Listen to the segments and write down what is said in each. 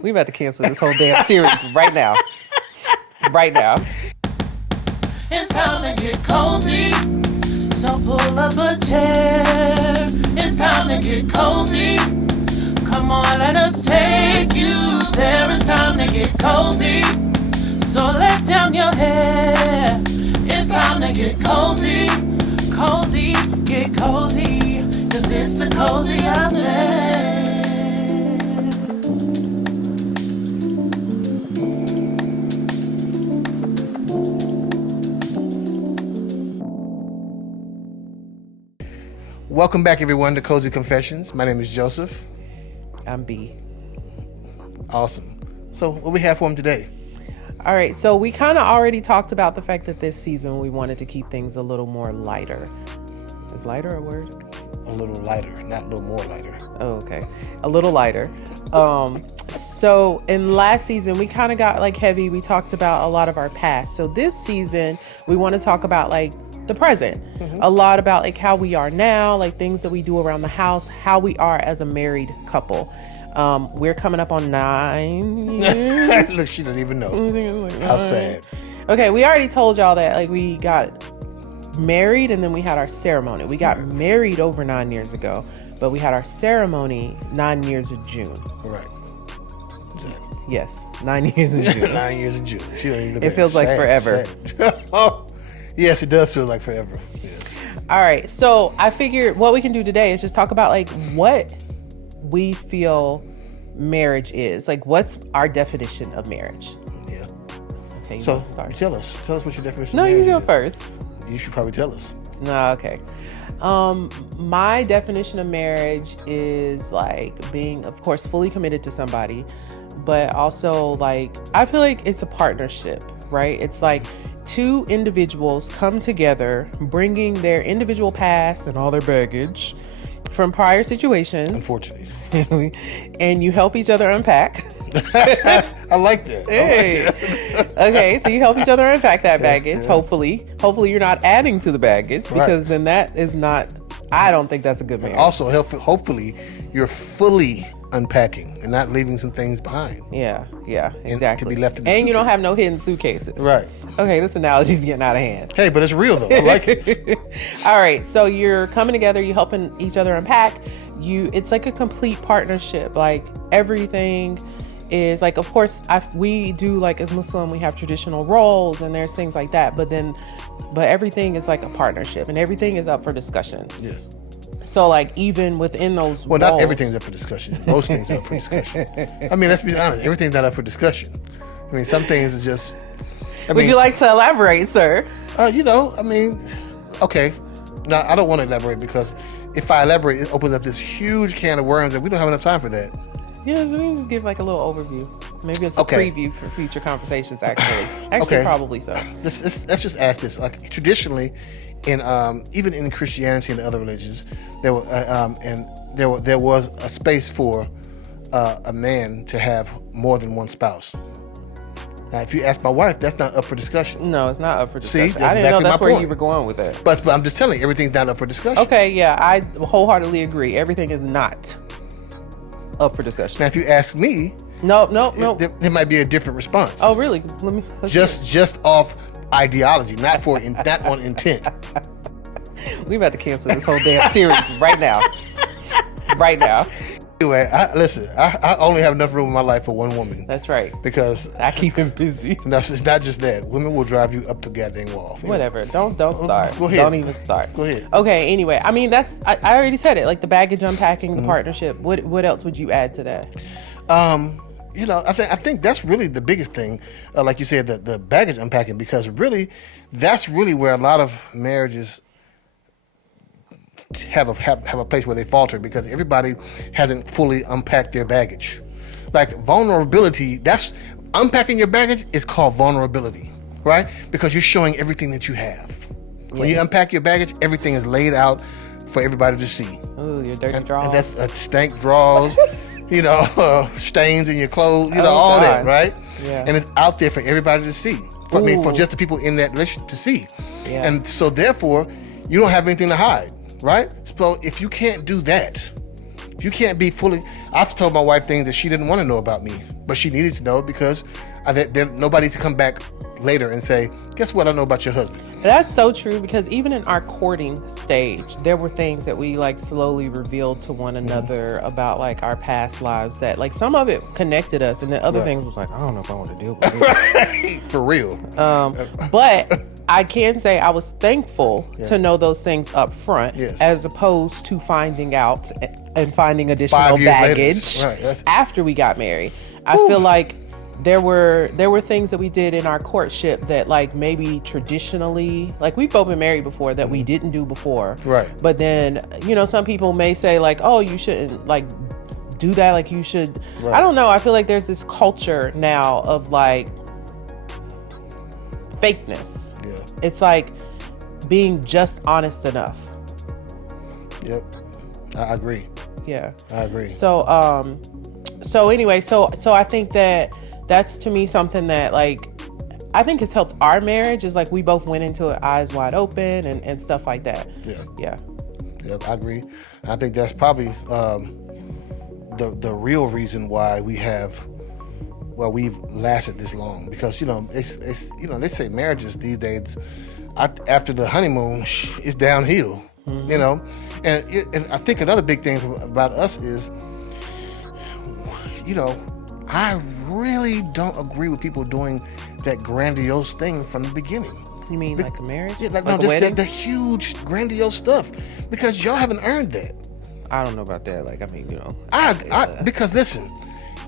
We about to cancel this whole damn series right now. Right now. It's time to get cozy. So pull up a chair. It's time to get cozy. Come on, let us take you there. It's time to get cozy. So let down your hair. It's time to get cozy. Cozy, get cozy. 'Cause it's a cozy affair. Welcome back, everyone, to Cozy Confessions. My name is Joseph. I'm B. Awesome. So, what we have for him today? All right, so we kind of already talked about the fact that this season we wanted to keep things a little more lighter. Is lighter a word? A little lighter, not a little more lighter. Oh, okay. A little lighter. So in last season, we kind of got like heavy. We talked about a lot of our past. So this season, we want to talk about like the present. A lot about like how we are now, like things that we do around the house, how we are as a married couple. We're coming up on 9 years. Look, she doesn't even know. How sad. Okay, we already told y'all that like we got married and then we had our ceremony. We got married over 9 years ago, but we had our ceremony 9 years of June. Right. Exactly. Yes, 9 years in June. 9 years in June. She don't even look It at feels like sad, forever. Sad. Oh, yes, it does feel like forever. Yes. All right, so I figured what we can do today is just talk about like what we feel marriage is. Like, what's our definition of marriage? Yeah. Okay, you So, want to start? tell us what your definition No, of you marriage go is. first. You should probably tell us. No, okay. My definition of marriage is like being, of course, fully committed to somebody, but also like, I feel like it's a partnership, right? It's like two individuals come together, bringing their individual past and all their baggage from prior situations. Unfortunately. And you help each other unpack. I like that. Hey. I like that. Okay, so you help each other unpack that baggage. yeah. Hopefully you're not adding to the baggage, because then that is not. I don't think that's a good marriage. Also, hopefully, you're fully unpacking and not leaving some things behind. Yeah, exactly. to be left in the and you don't suitcase. have no hidden suitcases. Right. Okay, this analogy's getting out of hand. Hey, but it's real though. I like it. All right, so you're coming together, you helping each other unpack. It's like a complete partnership. Like everything is like, of course, we do like as Muslim, we have traditional roles and there's things like that. But everything is like a partnership and everything is up for discussion. Yes. So like even within those Well, roles, not everything's up for discussion. Most things are up for discussion. I mean, let's be honest. Everything's not up for discussion. I mean, some things are just. Would you like to elaborate, sir? Okay. Now, I don't want to elaborate because if I elaborate, it opens up this huge can of worms and we don't have enough time for that. Yeah, so we can just give like a little overview. Maybe it's a preview for future conversations. Actually, probably so. Let's just ask this. Like traditionally, even in Christianity and other religions, there was a space for a man to have more than one spouse. Now, if you ask my wife, that's not up for discussion. No, it's not up for discussion. See, I didn't know that's where point. you were going with it. But I'm just telling you, everything's not up for discussion. Okay, yeah, I wholeheartedly agree. Everything is not up for discussion. Now, if you ask me, No. there might be a different response. Oh, really? Let's Just off ideology, not on intent. We about to cancel this whole damn series right now. Right now. Anyway, I only have enough room in my life for one woman. That's right. Because I keep him busy. no, it's not just that. Women will drive you up the goddamn wall. Whatever. Don't start. Go ahead. Don't even start. Go ahead. Okay, anyway. I mean, I already said it. Like the baggage unpacking, the partnership. What else would you add to that? I think that's really the biggest thing. Like you said, the baggage unpacking, because really, that's really where a lot of marriages have a place where they falter, because everybody hasn't fully unpacked their baggage. Like vulnerability, that's unpacking your baggage is called vulnerability, right? Because you're showing everything that you have. When you unpack your baggage, everything is laid out for everybody to see. Ooh, your dirty drawers. And that's stank drawers, stains in your clothes, all God. that, right? Yeah. And it's out there for everybody to see. For just the people in that relationship to see. Yeah. And so therefore, you don't have anything to hide, right? So if you can't do that, if you can't be fully, I've told my wife things that she didn't want to know about me, but she needed to know because nobody's to come back later and say, guess what I know about your husband. That's so true, because even in our courting stage, there were things that we like slowly revealed to one another about like our past lives that like some of it connected us, and then other things was like, I don't know if I want to deal with it. For real. But I can say I was thankful to know those things up front, as opposed to finding out and finding additional baggage after we got married. I feel like there were things that we did in our courtship that like maybe traditionally, like we've both been married before, that we didn't do before. Right. But then, you know, some people may say like, oh, you shouldn't like do that. Like you should, I don't know. I feel like there's this culture now of like fakeness. Yeah. It's like being just honest enough. Yep. I agree. Yeah. I agree. So anyway, so I think that's to me something that like I think has helped our marriage, is like we both went into it eyes wide open and stuff like that. Yeah. I agree. I think that's probably the real reason why we've lasted this long, because it's they say marriages these days after the honeymoon it's downhill. And I think another big thing about us is, I really don't agree with people doing that grandiose thing from the beginning. You mean like a marriage? Yeah, like a wedding? The huge grandiose stuff, because y'all haven't earned that. I don't know about that. Like, I mean, because listen,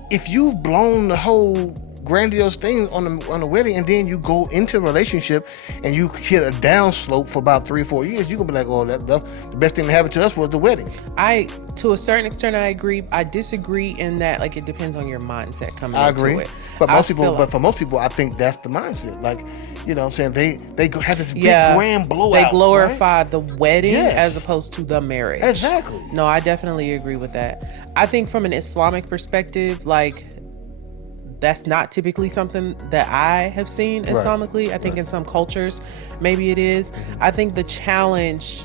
if you've blown the whole grandiose thing on the wedding, and then you go into a relationship and you hit a downslope for about 3 or 4 years, you're gonna be like, oh, the best thing that happened to us was the wedding. To a certain extent, I agree. I disagree in that, like, it depends on your mindset coming into it. But for most people, I think that's the mindset. Like, saying they have this big grand blowout. They glorify the wedding as opposed to the marriage. Exactly. No, I definitely agree with that. I think from an Islamic perspective, like, that's not typically something that I have seen Islamically. I think in some cultures, maybe it is. I think the challenge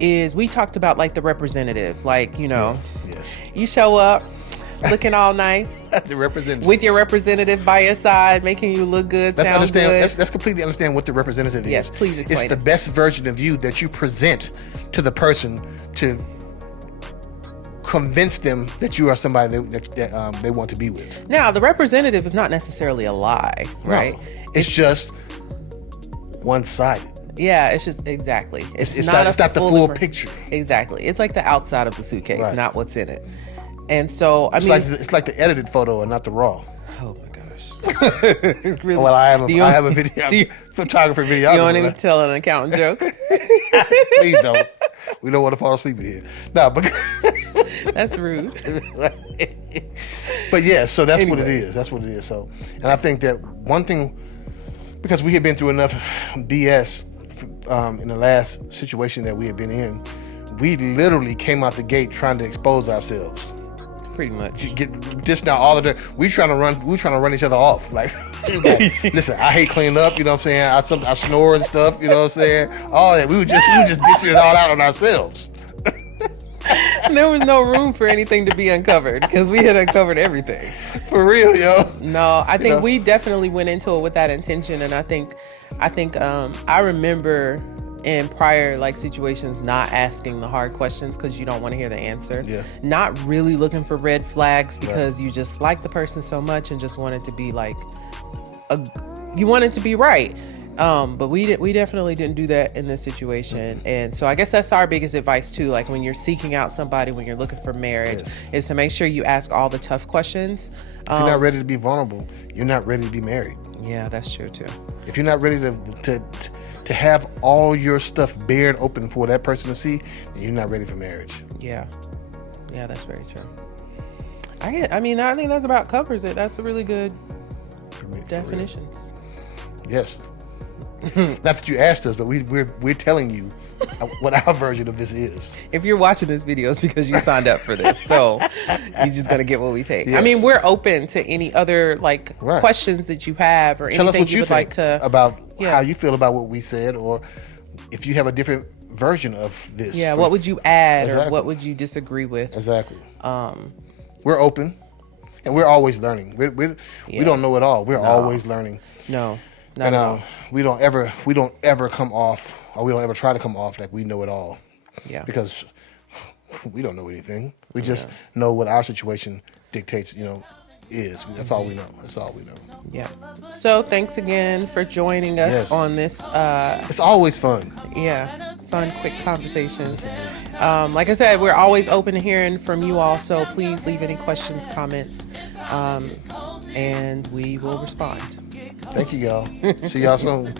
is, we talked about like the representative, like, you show up looking all nice. The representative. With your representative by your side, making you look good, sound good. Let's completely understand what the representative is. Yes, please explain. It's the best version of you that you present to the person to convince them that you are somebody that they want to be with. Now, the representative is not necessarily a lie, right? No, it's just one-sided. Yeah, it's just exactly. It's not the full picture. Exactly. It's like the outside of the suitcase, not what's in it. And so, it's like the edited photo and not the raw. Oh my gosh. Really? Well, I have a video photographer videographer. You want to tell an accountant joke? Please don't. We don't want to fall asleep in here. No, but that's rude. But yeah, so that's what it is. That's what it is. So, and I think that one thing, because we had been through enough BS in the last situation that we had been in, we literally came out the gate trying to expose ourselves. Pretty much. Just now, all of the we trying to run each other off. Like, listen, I hate cleaning up. You know what I'm saying? I snore and stuff. You know what I'm saying? All that we were just ditching it all out on ourselves. There was no room for anything to be uncovered because we had uncovered everything. For real, yo. No, I think we definitely went into it with that intention, and I think I remember in prior like situations not asking the hard questions because you don't want to hear the answer. Yeah. Not really looking for red flags because you just like the person so much and just wanted to be like you wanted to be right. But we definitely didn't do that in this situation. And so I guess that's our biggest advice too. Like when you're seeking out somebody, when you're looking for marriage, is to make sure you ask all the tough questions. If you're not ready to be vulnerable, you're not ready to be married. Yeah, that's true too. If you're not ready to have all your stuff bared open for that person to see, then you're not ready for marriage. Yeah, that's very true. I think that's about covers it. That's a really good definition. Yes. Not that you asked us, but we're telling you what our version of this is. If you're watching this video, it's because you signed up for this, so you're just gonna get what we take. Yes. I mean, we're open to any other questions that you have or tell anything us what you would like to about how you feel about what we said, or if you have a different version of this. Yeah, what would you add or what would you disagree with? Exactly. We're open, and we're always learning. We don't know it all. We're always learning. No, not at all. We don't ever come off, or we don't ever try to come off like we know it all. Yeah. Because we don't know anything. We just know what our situation dictates. Is. That's all we know. That's all we know. Yeah. So thanks again for joining us on this. It's always fun. Yeah, fun, quick conversations. Like I said, we're always open to hearing from you all. So please leave any questions, comments, and we will respond. Thank you, y'all. See y'all soon.